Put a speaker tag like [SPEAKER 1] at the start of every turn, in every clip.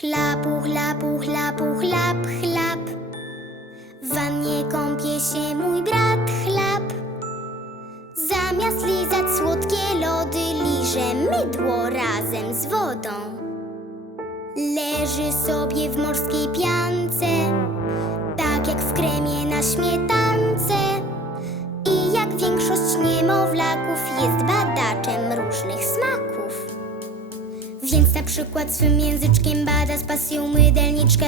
[SPEAKER 1] Chlapu, chlapu, chlapu, chlap, chlap. W wannie kąpie się mój brat chlap. Zamiast lizać słodkie lody, liże mydło razem z wodą. Leży sobie w morskiej piance, tak jak w kremie na śmietance. I jak większość niemowlaków jest badaczem różnych smaków. Więc na przykład swym języczkiem bada z pasją mydelniczkę.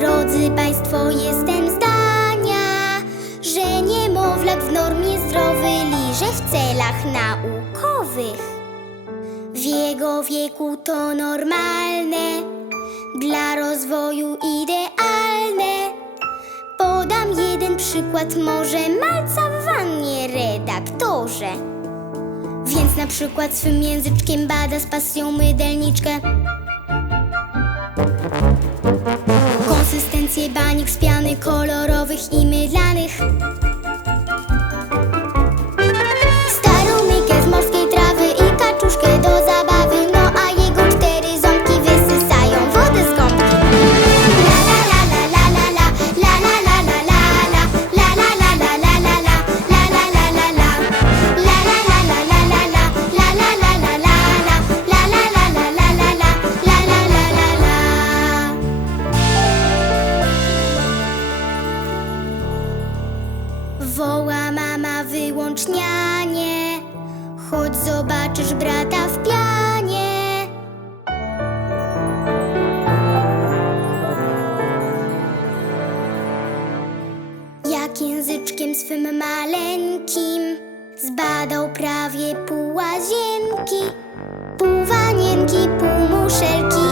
[SPEAKER 1] Drodzy Państwo, jestem zdania Że niemowlak w normie zdrowy liże w celach naukowych. W jego wieku to normalne Dla rozwoju idealne. Podam jeden przykład może malca w wannie redaktorze. Więc na przykład swym języczkiem bada z pasją mydelniczkę. Konsystencję banik z piany kolorowych Woła mama wyłącznianie, chodź zobaczysz brata w pianie. Jak języczkiem swym maleńkim zbadał prawie pół łazienki, pół wanienki, pół muszelki